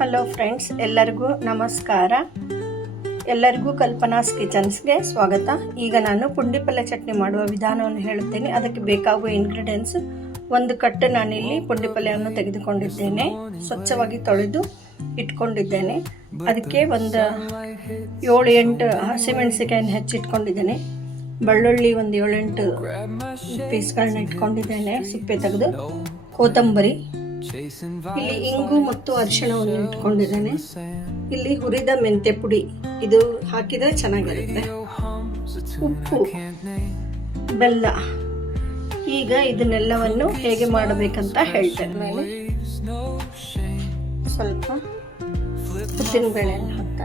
Hello friends, ಎಲ್ಲರಿಗೂ ನಮಸ್ಕಾರ. ಎಲ್ಲರಿಗೂ ಕಲ್ಪನಾಸ್ ಕಿಚನ್ಸ್ಗೆ ಸ್ವಾಗತ. ಈಗ ನಾನು ಪುಂಡಿ ಪಲ್ಯ ಚಟ್ನಿ ಮಾಡುವ ವಿಧಾನವನ್ನು ಹೇಳುತ್ತೇನೆ. ಅದಕ್ಕೆ ಬೇಕಾಗುವ ಇಂಗ್ರೀಡಿಯೆಂಟ್ಸ್: ಒಂದು ಕಟ್ಟು ನಾನಿಲ್ಲಿ ಪುಂಡಿ ಪಲ್ಯವನ್ನು ತೆಗೆದುಕೊಂಡಿದ್ದೇನೆ, ಸ್ವಚ್ಛವಾಗಿ ತೊಳೆದು ಇಟ್ಕೊಂಡಿದ್ದೇನೆ. ಅದಕ್ಕೆ ಒಂದು 7-8 ಹಸಿಮೆಣಸಿಕಾಯನ್ನು ಹೆಚ್ಚಿಟ್ಕೊಂಡಿದ್ದೇನೆ. ಬೆಳ್ಳುಳ್ಳಿ ಒಂದು 7-8 ಪೀಸ್ಗಳನ್ನ ಇಟ್ಕೊಂಡಿದ್ದೇನೆ, ಸಿಪ್ಪೆ ತೆಗೆದು. ಕೊತ್ತಂಬರಿ, ಇಲ್ಲಿ ಇಂಗು ಮತ್ತು ಅರಿಶಿಣವನ್ನು ಇಟ್ಕೊಂಡಿದ್ದೇನೆ. ಇಲ್ಲಿ ಹುರಿದ ಮೆಂತ್ಯ ಪುಡಿ, ಇದು ಹಾಕಿದರೆ ಚೆನ್ನಾಗಿರುತ್ತೆ. ಉಪ್ಪು, ಬೆಲ್ಲ. ಈಗ ಇದನ್ನೆಲ್ಲವನ್ನು ಹೇಗೆ ಮಾಡಬೇಕಂತ ಹೇಳ್ತೇನೆ. ಸ್ವಲ್ಪ ಉದ್ದಿನ ಬೇಳೆಯನ್ನು ಹಾಕ್ತಾ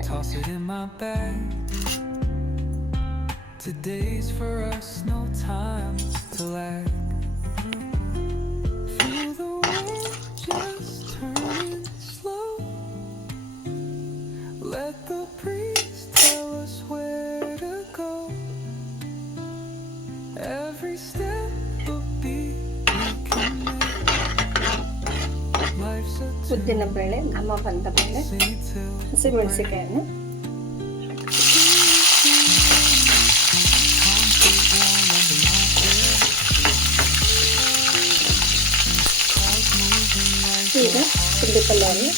Today's for us, no time to lag. Feel the world just turning slow. Let the breeze tell us where to go. Every step a beat we can make. Life's a ಉದ್ದಿನ ಬೇಳೆ, ಘಮ ಬಂದ ಬೇಳೆ, ಹಸಿಮೆಣಸಿಕಾಯನ್ನು ಈಗ ಪುಂಡಿ ಪಲ್ಯವನ್ನು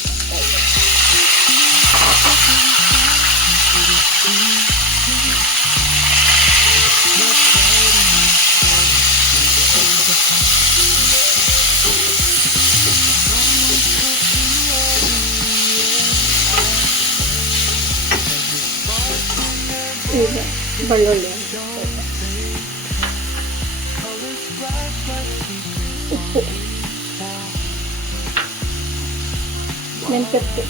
ಈಗ ಬೆಳ್ಳುಳ್ಳಿ, ಉಪ್ಪು, ಮೆಂತ್ಯಕ್ಕೆ,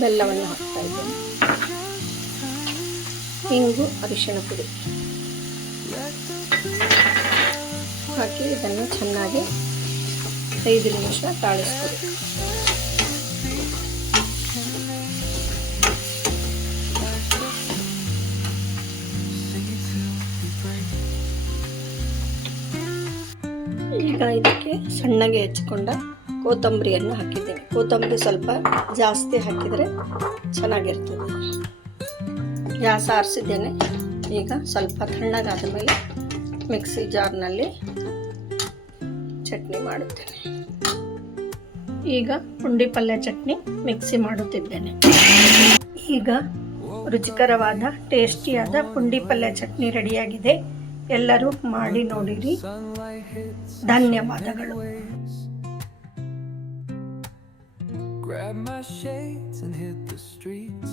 ಬೆಲ್ಲವನ್ನು ಹಾಕ್ತಾ ಇದ್ದೇನೆ. ಇಂಗು, ಅರಿಶಿಣ ಪುಡಿ ಹಾಕಿ ಇದನ್ನು ಚೆನ್ನಾಗಿ 5 ನಿಮಿಷ ತಾಳಿಸ್ಕೊಡಿ. ಈಗ ಇದಕ್ಕೆ ಸಣ್ಣಗೆ ಹೆಚ್ಚಿಕೊಂಡ ಕೊತ್ತಂಬರಿಯನ್ನು ಹಾಕಿದ್ದೇನೆ. ಕೊತ್ತಂಬರಿ ಸ್ವಲ್ಪ ಜಾಸ್ತಿ ಹಾಕಿದರೆ ಚೆನ್ನಾಗಿರ್ತದೆ. ಗ್ಯಾಸ್ ಆರಿಸಿದ್ದೇನೆ. ಈಗ ಸ್ವಲ್ಪ ತಣ್ಣಗಾದ ಮೇಲೆ ಮಿಕ್ಸಿ ಜಾರ್ನಲ್ಲಿ ಚಟ್ನಿ ಮಾಡುತ್ತೇನೆ. ಈಗ ಪುಂಡಿ ಪಲ್ಯ ಚಟ್ನಿ ಮಿಕ್ಸಿ ಮಾಡುತ್ತಿದ್ದೇನೆ. ಈಗ ರುಚಿಕರವಾದ ಟೇಸ್ಟಿಯಾದ ಪುಂಡಿ ಪಲ್ಯ ಚಟ್ನಿ ರೆಡಿಯಾಗಿದೆ. ಎಲ್ಲರೂ ಮಾಡಿ ನೋಡಿರಿ. ಧನ್ಯವಾದಗಳು. Grab my shades and hit the streets.